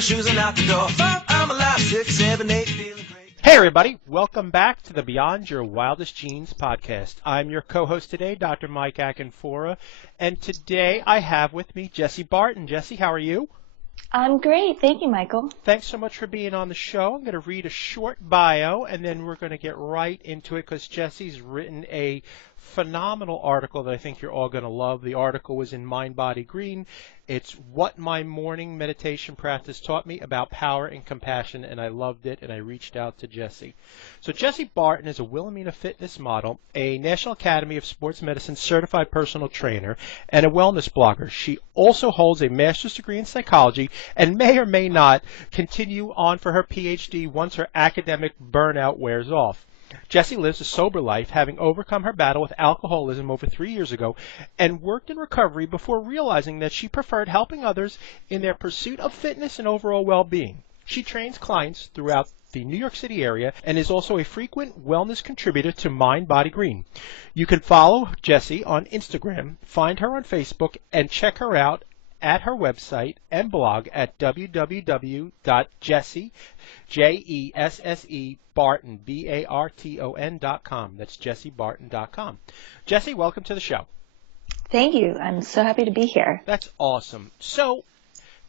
my shoes and out the door. 5, I'm alive. 6, 7, 8, feeling great. Hey everybody, welcome back to the Beyond Your Wildest Genes podcast. I'm your co-host today, Dr. Mike Akinfora, and today I have with me Jessie Barton. Jessie, how are you? I'm great. Thank you, Michael. Thanks so much for being on the show. I'm going to read a short bio, and then we're going to get right into it because Jessie's written a phenomenal article that I think you're all going to love. The article was in Mind Body Green. It's What My Morning Meditation Practice Taught Me About Power and Compassion, and I loved it, and I reached out to Jessie. So Jessie Barton is a Wilhelmina fitness model, a National Academy of Sports Medicine certified personal trainer, and a wellness blogger. She also holds a master's degree in psychology and may or may not continue on for her PhD once her academic burnout wears off. Jessie lives a sober life, having overcome her battle with alcoholism over 3 years ago and worked in recovery before realizing that she preferred helping others in their pursuit of fitness and overall well-being. She trains clients throughout the New York City area and is also a frequent wellness contributor to Mind Body Green. You can follow Jessie on Instagram, find her on Facebook, and check her out at her website and blog at www.jessie, Jessie Barton, Barton.com. That's jessiebarton.com. Jessie, welcome to the show. Thank you. I'm so happy to be here. That's awesome. So,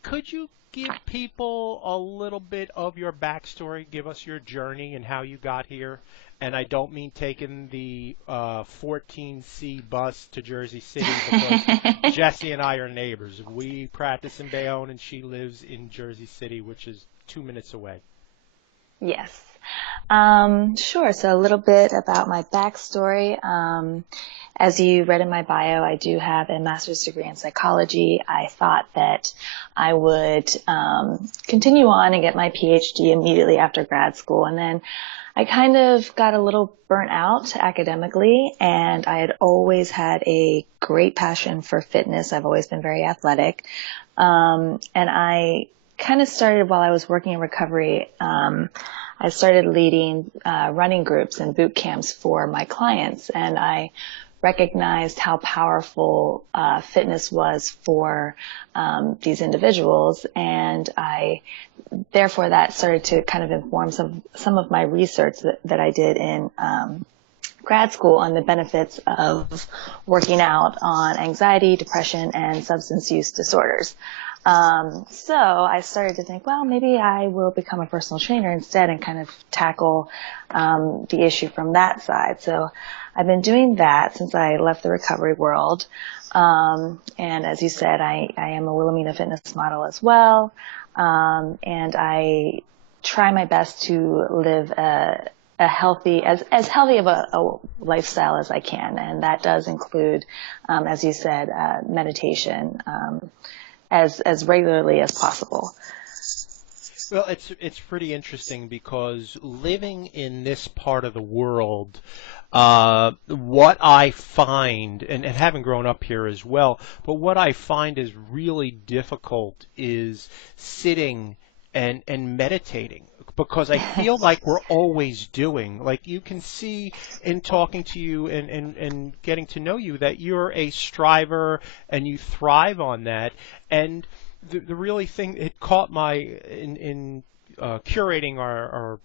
could you give people a little bit of your backstory, give us your journey and how you got here? And I don't mean taking the 14C bus to Jersey City because Jessie and I are neighbors. We practice in Bayonne and she lives in Jersey City, which is 2 minutes away. Yes. Sure. So a little bit about my backstory. As you read in my bio, I do have a master's degree in psychology. I thought that I would continue on and get my PhD immediately after grad school. And then I kind of got a little burnt out academically, and I had always had a great passion for fitness. I've always been very athletic. And I kind of started while I was working in recovery. I started leading running groups and boot camps for my clients, and I recognized how powerful fitness was for these individuals, and therefore that started to kind of inform some of my research that I did in grad school on the benefits of working out on anxiety, depression, and substance use disorders. So I started to think, well, maybe I will become a personal trainer instead and kind of tackle the issue from that side. So I've been doing that since I left the recovery world. And as you said, I am a Wilhelmina fitness model as well. And I try my best to live a healthy, as healthy of a lifestyle as I can. And that does include, as you said, meditation, as regularly as possible. Well, it's pretty interesting because living in this part of the world, what I find, and having grown up here as well, but what I find is really difficult is sitting and meditating, because I feel like we're always doing. Like, you can see in talking to you and getting to know you that you're a striver and you thrive on that. And the really thing, it caught my, in curating our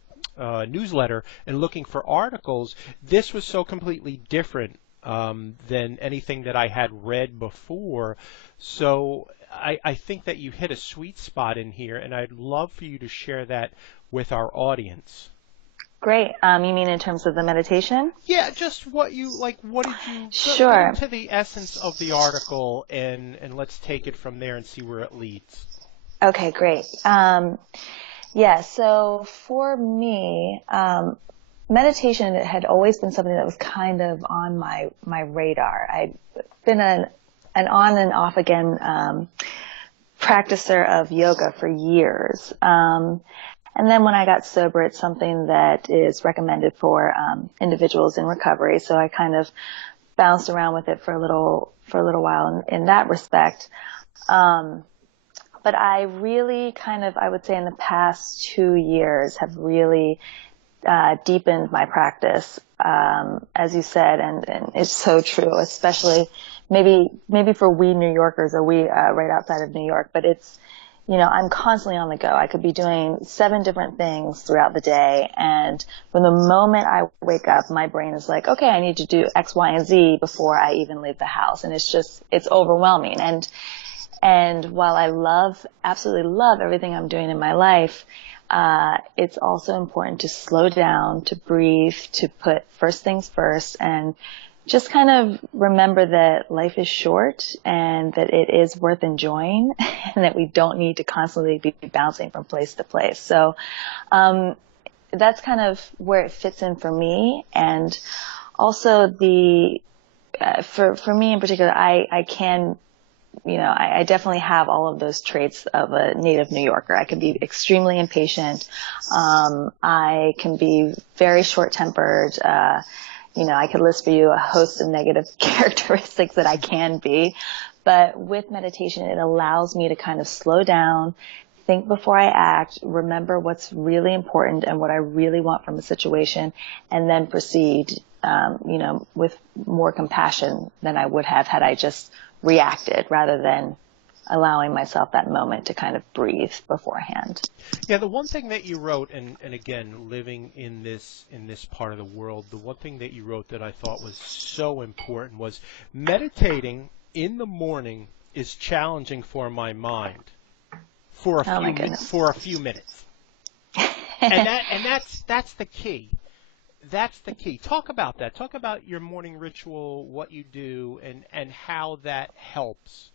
newsletter and looking for articles, this was so completely different than anything that I had read before. So I think that you hit a sweet spot in here, and I'd love for you to share that with our audience. Great. You mean in terms of the meditation? Yeah, just what did you Sure. go to the essence of the article, and let's take it from there and see where it leads. Okay, great. Yeah, so for me, meditation had always been something that was kind of on my radar. I've been an on and off again practicer of yoga for years. And then when I got sober, it's something that is recommended for individuals in recovery. So I kind of bounced around with it for a little while in that respect. But I really I would say in the past 2 years have really deepened my practice, as you said, and it's so true, especially maybe for we New Yorkers, or we right outside of New York, but it's I'm constantly on the go. I could be doing 7 different things throughout the day. And from the moment I wake up, my brain is like, okay, I need to do X, Y, and Z before I even leave the house. And it's overwhelming. And while I absolutely love everything I'm doing in my life, it's also important to slow down, to breathe, to put first things first, and just kind of remember that life is short and that it is worth enjoying and that we don't need to constantly be bouncing from place to place. So that's kind of where it fits in for me. And also for me in particular, I can, I definitely have all of those traits of a native New Yorker. I can be extremely impatient. I can be very short-tempered. I could list for you a host of negative characteristics that I can be. But with meditation, it allows me to kind of slow down, think before I act, remember what's really important and what I really want from a situation, and then proceed, with more compassion than I would have had I just reacted, rather than allowing myself that moment to kind of breathe beforehand. Yeah, the one thing that you wrote, and again, living in this part of the world, the one thing that you wrote that I thought was so important was meditating in the morning is challenging for my mind for a few minutes. and that's the key. That's the key. Talk about that. Talk about your morning ritual, what you do, and how that helps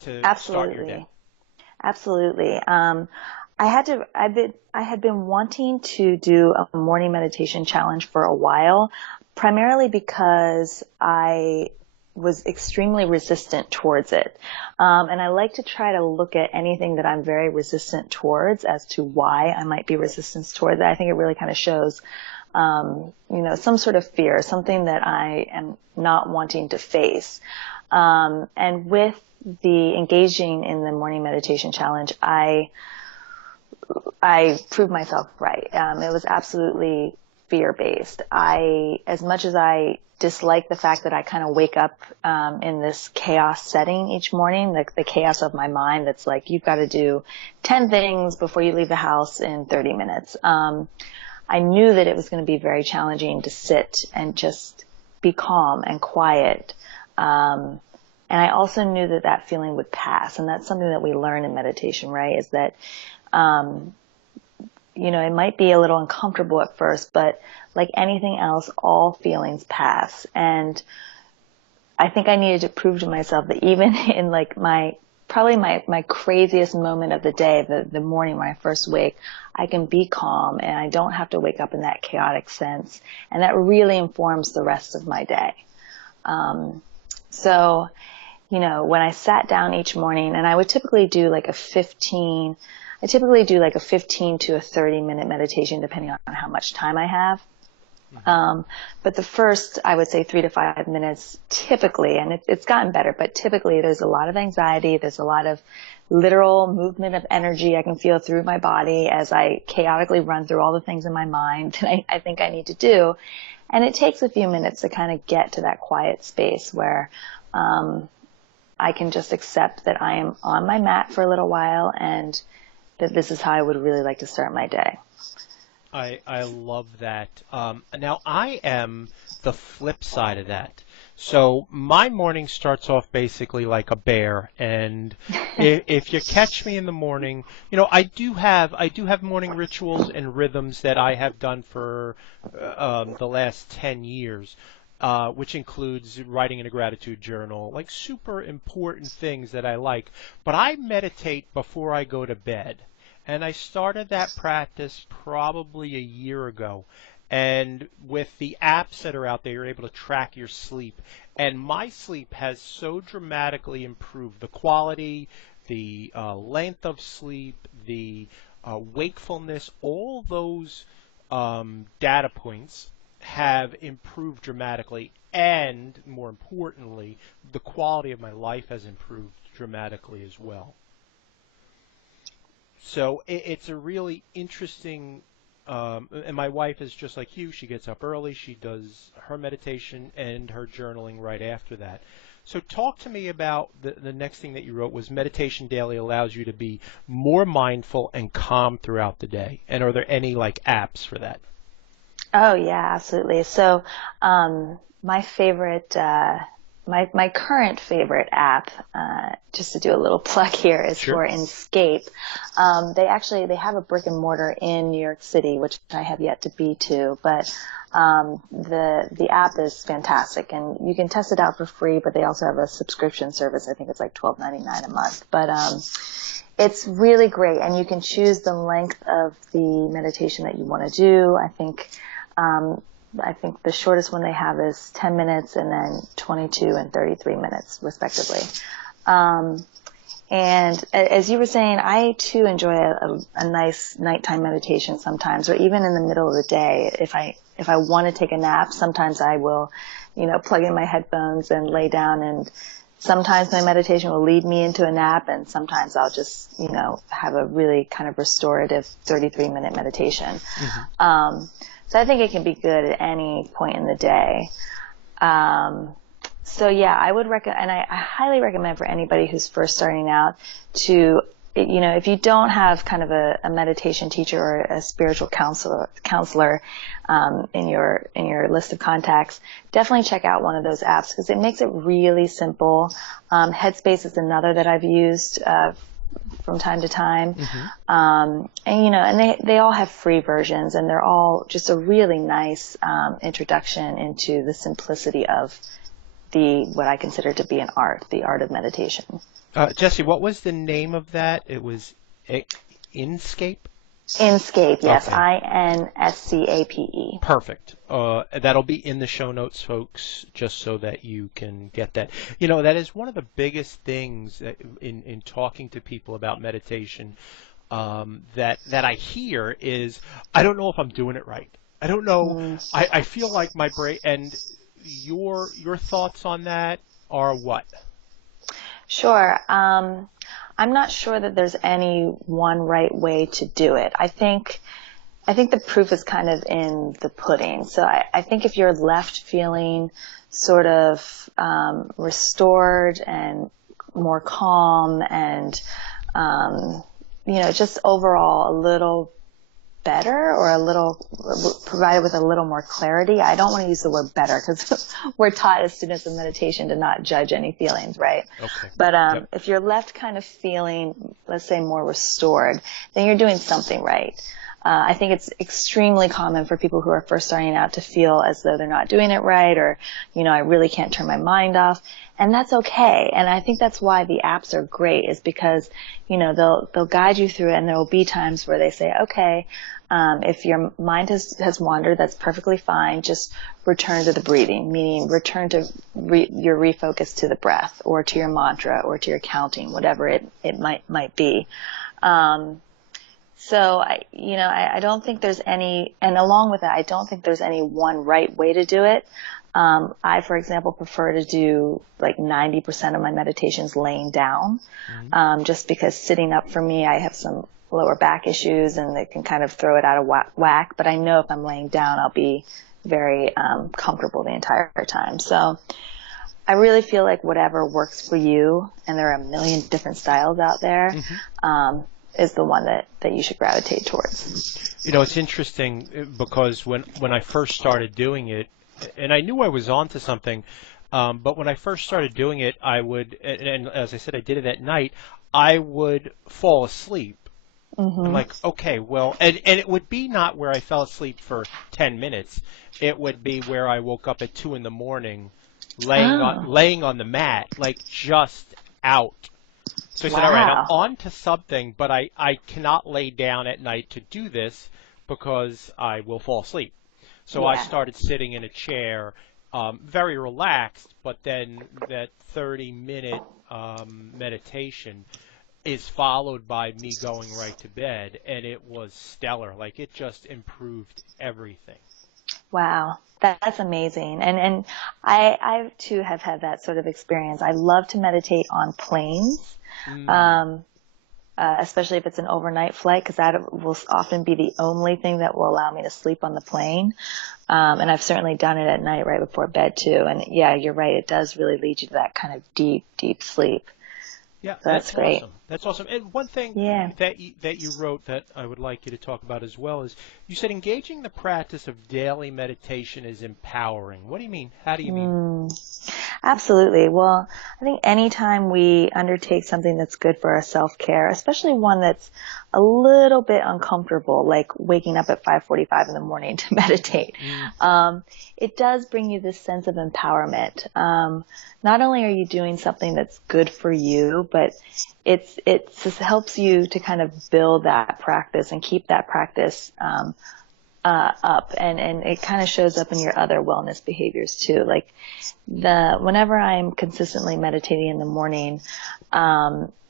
to start your day. Absolutely. I had been wanting to do a morning meditation challenge for a while, primarily because I was extremely resistant towards it. And I like to try to look at anything that I'm very resistant towards as to why I might be resistant towards it. I think it really kind of shows, some sort of fear, something that I am not wanting to face. And with the engaging in the morning meditation challenge, I proved myself right. It was absolutely fear-based. As much as I dislike the fact that I kind of wake up in this chaos setting each morning, the chaos of my mind that's like, you've got to do 10 things before you leave the house in 30 minutes. I knew that it was going to be very challenging to sit and just be calm and quiet. And I also knew that feeling would pass. And that's something that we learn in meditation, right? Is that, it might be a little uncomfortable at first, but like anything else, all feelings pass. And I think I needed to prove to myself that even in like my craziest moment of the day, the morning when I first wake, I can be calm and I don't have to wake up in that chaotic sense. And that really informs the rest of my day. So, when I sat down each morning, and I would typically do like a 15 to a 30-minute meditation, depending on how much time I have. But the first, I would say 3 to 5 minutes typically, and it's gotten better, but typically there's a lot of anxiety. There's a lot of literal movement of energy I can feel through my body as I chaotically run through all the things in my mind that I think I need to do. And it takes a few minutes to kind of get to that quiet space where, I can just accept that I am on my mat for a little while and that this is how I would really like to start my day. I love that. Now, I am the flip side of that. So my morning starts off basically like a bear, and if you catch me in the morning, I do have morning rituals and rhythms that I have done for the last 10 years. Which includes writing in a gratitude journal, like super important things that I like. But I meditate before I go to bed. And I started that practice probably a year ago. And with the apps that are out there, you're able to track your sleep. And my sleep has so dramatically improved. The quality, the length of sleep, the wakefulness, all those data points have improved dramatically, and more importantly, the quality of my life has improved dramatically as well. So it's a really interesting, and my wife is just like you. She gets up early. She does her meditation and her journaling right after that. So talk to me about the next thing that you wrote was Meditation Daily allows you to be more mindful and calm throughout the day. And are there any like apps for that? Oh yeah, absolutely. So, my favorite, my current favorite app, just to do a little plug here, is Sure. for Enscape. They have a brick and mortar in New York City, which I have yet to be to, but the app is fantastic, and you can test it out for free. But they also have a subscription service. I think it's like $12.99 a month. But it's really great, and you can choose the length of the meditation that you want to do. I think the shortest one they have is 10 minutes and then 22 and 33 minutes respectively. And as you were saying, I too enjoy a nice nighttime meditation sometimes, or even in the middle of the day. If I want to take a nap, sometimes I will, plug in my headphones and lay down, and sometimes my meditation will lead me into a nap, and sometimes I'll just, have a really kind of restorative 33-minute meditation. Mm-hmm. So I think it can be good at any point in the day. So yeah, I would recommend, and I highly recommend for anybody who's first starting out to, if you don't have kind of a meditation teacher or a spiritual counselor in your list of contacts, definitely check out one of those apps because it makes it really simple. Headspace is another that I've used from time to time. Mm-hmm. And they all have free versions, and they're all just a really nice introduction into the simplicity of what I consider to be an art, the art of meditation. Jesse, what was the name of that? It was Inscape? Inscape, yes. Okay. Inscape. Perfect. That'll be in the show notes, folks, just so that you can get that. That is one of the biggest things that in talking to people about meditation that I hear is, I don't know if I'm doing it right. I don't know. I feel like my brain, and your thoughts on that are what? Sure. I'm not sure that there's any one right way to do it. I think the proof is kind of in the pudding. So I think if you're left feeling sort of restored and more calm and just overall a little better, or provided with a little more clarity. I don't want to use the word better because we're taught as students of meditation to not judge any feelings, right? Okay. But Yep. If you're left kind of feeling, let's say, more restored, then you're doing something right. I think it's extremely common for people who are first starting out to feel as though they're not doing it right, or, I really can't turn my mind off. And that's okay. And I think that's why the apps are great, is because, they'll guide you through it, and there will be times where they say, okay, if your mind has wandered, that's perfectly fine. Just return to the breathing, meaning return to your refocus to the breath, or to your mantra, or to your counting, whatever it might be. So I don't think there's any, and along with that, I don't think there's any one right way to do it. I, for example, prefer to do like 90% of my meditations laying down, just because sitting up for me, I have some lower back issues, and they can kind of throw it out of whack. But I know if I'm laying down, I'll be very comfortable the entire time. So I really feel like whatever works for you, and there are a million different styles out there, is the one that you should gravitate towards. It's interesting because when I first started doing it, and I knew I was onto something, but when I first started doing it, I would, and as I said, I did it at night, I would fall asleep. Mm-hmm. I'm like, okay, well, and it would be not where I fell asleep for 10 minutes. It would be where I woke up at 2 a.m, laying on the mat, like just out. So I said, all right, I'm on to something, but I cannot lay down at night to do this because I will fall asleep. So I started sitting in a chair, very relaxed, but then that 30-minute meditation is followed by me going right to bed, and it was stellar. Like, it just improved everything. Wow, that's amazing. And I too have had that sort of experience. I love to meditate on planes. especially if it's an overnight flight, because that will often be the only thing that will allow me to sleep on the plane. And I've certainly done it at night right before bed too. And yeah, you're right. It does really lead you to that kind of deep, deep sleep. Yeah, So that's great. awesome. That's awesome. And one thing that you wrote that I would like you to talk about as well is you said engaging the practice of daily meditation is empowering. What do you mean? How do you mean? Absolutely. Well, I think anytime we undertake something that's good for our self-care, especially one that's a little bit uncomfortable, like waking up at 5:45 in the morning to meditate, it does bring you this sense of empowerment. Not only are you doing something that's good for you, but it just helps you to kind of build that practice and keep that practice up, and it kind of shows up in your other wellness behaviors too. Like whenever I'm consistently meditating in the morning,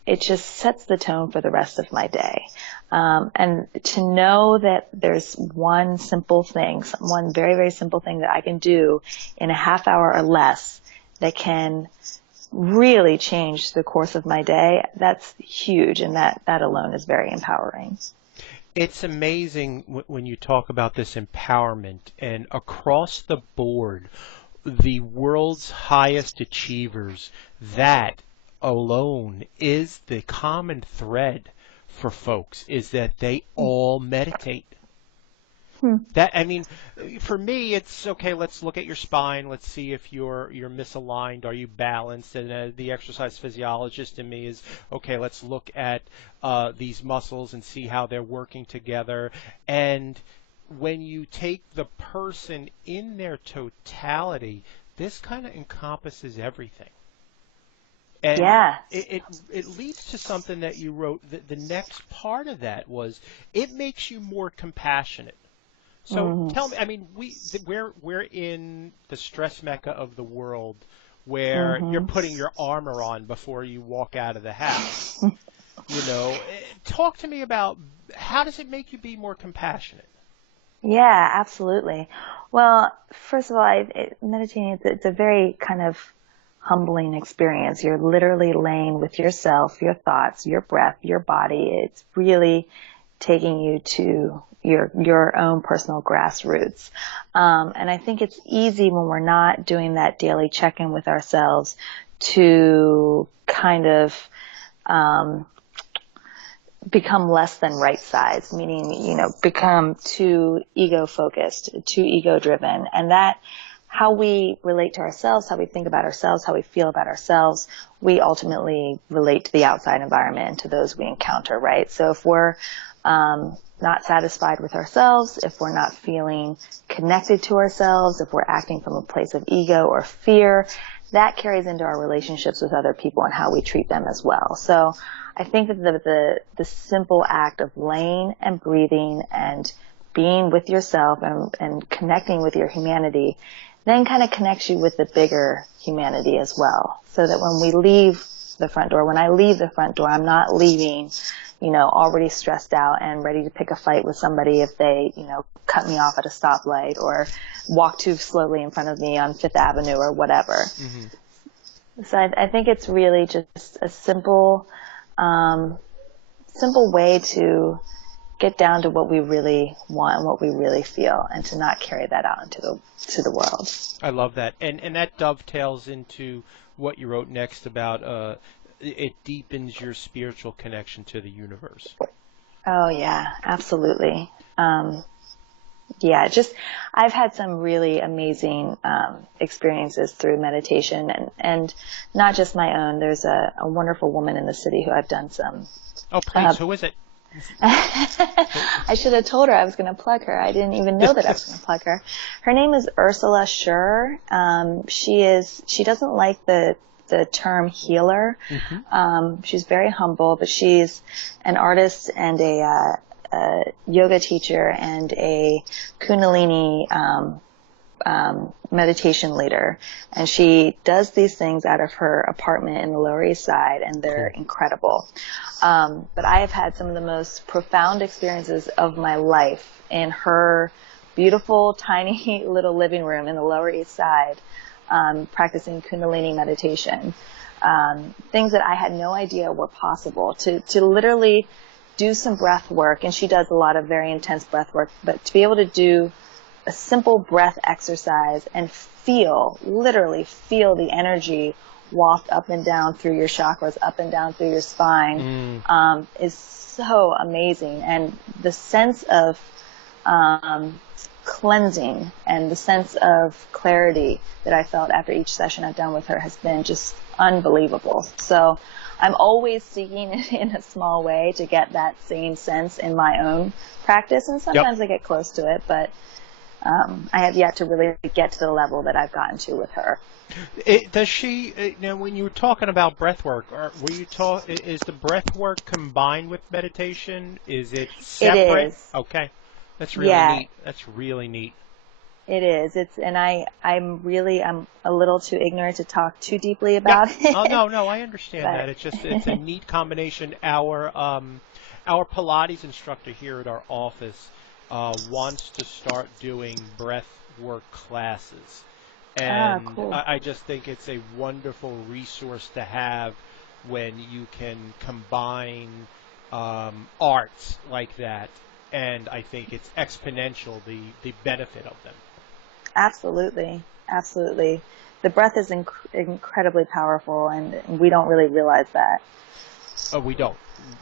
it just sets the tone for the rest of my day. And to know that there's one simple thing, one very, very simple thing that I can do in a half hour or less that can really change the course of my day, that's huge, and that alone is very empowering. It's amazing when you talk about this empowerment, and across the board, the world's highest achievers, that alone is the common thread for folks, is that they all meditate. That, I mean, for me, it's okay. Let's look at your spine. Let's see if you're misaligned. Are you balanced? And the exercise physiologist in me is okay. Let's look at these muscles and see how they're working together. And when you take the person in their totality, this kind of encompasses everything. And yeah. it leads to something that you wrote. The next part of that was it makes you more compassionate. So tell me, I mean, we're in the stress mecca of the world where you're putting your armor on before you walk out of the house. Talk to me about how does it make you be more compassionate? Yeah, absolutely. Well, first of all, meditating, it's a very kind of humbling experience. You're literally laying with yourself, your thoughts, your breath, your body. It's really taking you to your own personal grassroots. And I think it's easy when we're not doing that daily check-in with ourselves to kind of become less than right size, meaning, become too ego focused, too ego driven. And that how we relate to ourselves, how we think about ourselves, how we feel about ourselves, we ultimately relate to the outside environment and to those we encounter, right? So if we're not satisfied with ourselves, if we're not feeling connected to ourselves, if we're acting from a place of ego or fear, that carries into our relationships with other people and how we treat them as well. So I think that the simple act of laying and breathing and being with yourself and connecting with your humanity then kind of connects you with the bigger humanity as well. So that when we leave the front door, when I leave the front door, I'm not leaving already stressed out and ready to pick a fight with somebody if they, cut me off at a stoplight or walk too slowly in front of me on Fifth Avenue or whatever. Mm-hmm. So I think it's really just a simple way to get down to what we really want and what we really feel, and to not carry that out into the world. I love that, and that dovetails into what you wrote next about it deepens your spiritual connection to the universe. Oh yeah, absolutely. I've had some really amazing experiences through meditation, and not just my own. There's a wonderful woman in the city who I've done some. Oh, please, who is it? I should have told her I was going to plug her. I didn't even know that I was going to plug her. Her name is Ursula Scher. She doesn't like the term healer. Mm-hmm. She's very humble, but she's an artist and a yoga teacher and a Kundalini meditation leader. And she does these things out of her apartment in the Lower East Side, and they're incredible. But I have had some of the most profound experiences of my life in her beautiful, tiny little living room in the Lower East Side, practicing Kundalini meditation. things that I had no idea were possible, to literally do some breath work. And she does a lot of very intense breath work, but to be able to do a simple breath exercise and literally feel the energy waft up and down through your chakras, up and down through your spine, is so amazing. And the sense of cleansing and the sense of clarity that I felt after each session I've done with her has been just unbelievable. So I'm always seeking it in a small way to get that same sense in my own practice, and sometimes I get close to it, but I have yet to really get to the level that I've gotten to with her. Does she, now when you were talking about breath work, is the breath work combined with meditation? Is it separate? It is. Okay. That's really neat. That's really neat. It is. And I'm a little too ignorant to talk too deeply about it. Oh, no, I understand that. It's a neat combination. Our Pilates instructor here at our office wants to start doing breath work classes. And cool. I just think it's a wonderful resource to have when you can combine arts like that. And I think it's exponential, the benefit of them. Absolutely. Absolutely. The breath is incredibly powerful, and we don't really realize that. We don't.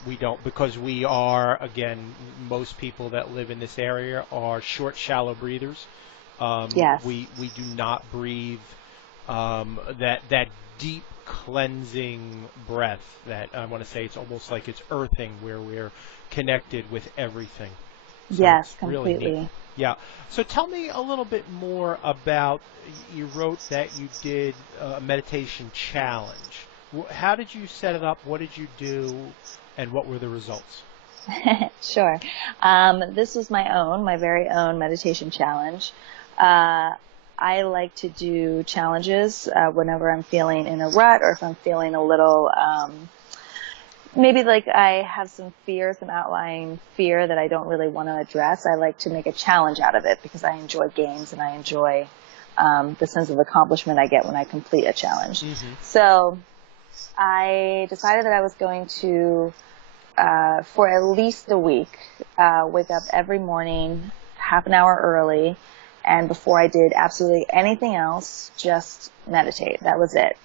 We don't, because we are, again, most people that live in this area are short, shallow breathers. Yes. We do not breathe that deep cleansing breath that I want to say it's almost like it's earthing, where we're connected with everything. So yes, really completely. Neat. Yeah. So tell me a little bit more about, you wrote that you did a meditation challenge. How did you set it up? What did you do? And what were the results? Sure. This was my very own meditation challenge. I like to do challenges whenever I'm feeling in a rut, or if I'm feeling a little, maybe like I have some outlying fear that I don't really want to address. I like to make a challenge out of it because I enjoy games and I enjoy the sense of accomplishment I get when I complete a challenge. Mm-hmm. So I decided that I was going to, for at least a week, wake up every morning half an hour early, and before I did absolutely anything else, just meditate. That was it.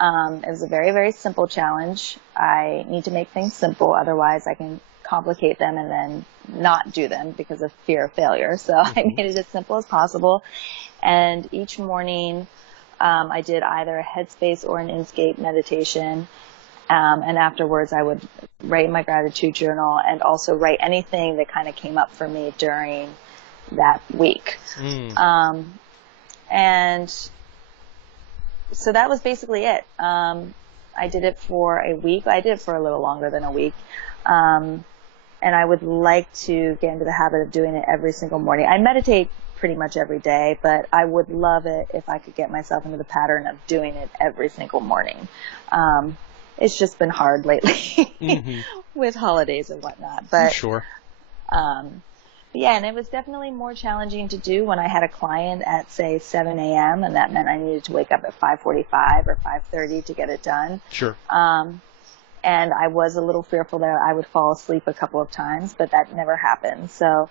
It was a very, very simple challenge. I need to make things simple, otherwise I can complicate them and then not do them because of fear of failure. So I made it as simple as possible. And each morning I did either a Headspace or an Inkscape meditation. And afterwards I would write my gratitude journal and also write anything that kind of came up for me during that week. And so that was basically it. I did it for a week. I did it for a little longer than a week. And I would like to get into the habit of doing it every single morning. I meditate pretty much every day, but I would love it if I could get myself into the pattern of doing it every single morning. It's just been hard lately with holidays and whatnot. But sure. Yeah, and it was definitely more challenging to do when I had a client at, say, 7 a.m., and that meant I needed to wake up at 5:45 or 5:30 to get it done. Sure. And I was a little fearful that I would fall asleep a couple of times, but that never happened. So,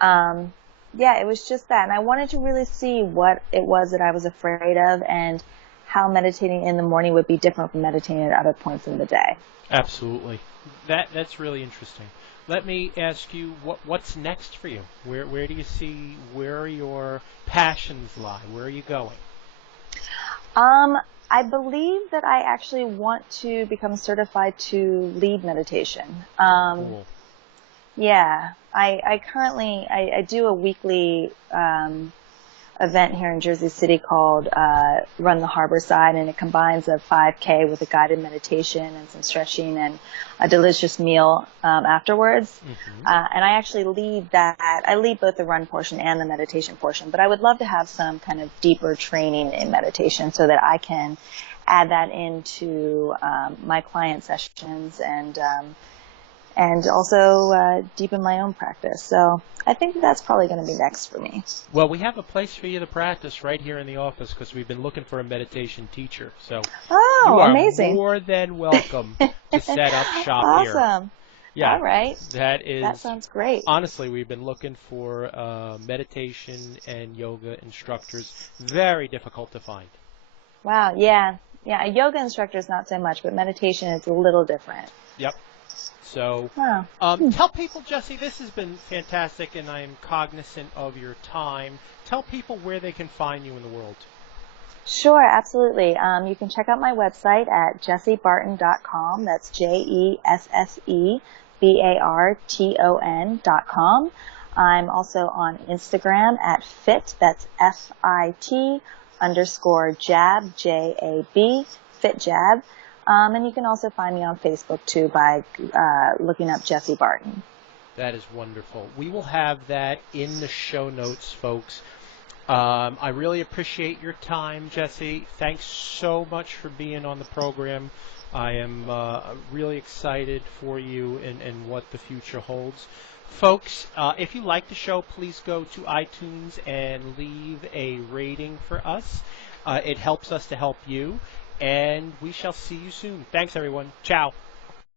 yeah, it was just that. And I wanted to really see what it was that I was afraid of and how meditating in the morning would be different from meditating at other points in the day. Absolutely. That's really interesting. Let me ask you, what's next for you? Where do you see, where your passions lie? Where are you going? I believe that I actually want to become certified to lead meditation. Cool. Yeah, I currently do a weekly event here in Jersey City called Run the Harbor Side, and it combines a 5K with a guided meditation and some stretching and a delicious meal afterwards. And I actually lead that. I lead both the run portion and the meditation portion, but I would love to have some kind of deeper training in meditation so that I can add that into my client sessions and and also deepen my own practice. So I think that's probably going to be next for me. Well, we have a place for you to practice right here in the office because we've been looking for a meditation teacher. So Oh, you are amazing. more than welcome to set up shop here. Awesome. Yeah, All right. that is. That sounds great. Honestly, we've been looking for meditation and yoga instructors. Very difficult to find. Wow. Yeah. Yeah. A yoga instructor is not so much, but meditation is a little different. Yep. So, Wow. tell people, Jessie, this has been fantastic, and I am cognizant of your time. Tell people where they can find you in the world. Sure, absolutely. You can check out my website at jessiebarton.com. That's JESSEBARTON.com. I'm also on Instagram at fit, that's FIT _jab, JAB, FitJab. And you can also find me on Facebook too by looking up Jessie Barton. That is wonderful. We will have that in the show notes, folks. I really appreciate your time, Jessie. Thanks so much for being on the program. I am really excited for you and what the future holds. Folks, if you like the show, please go to iTunes and leave a rating for us. It helps us to help you, and we shall see you soon. Thanks, everyone. Ciao.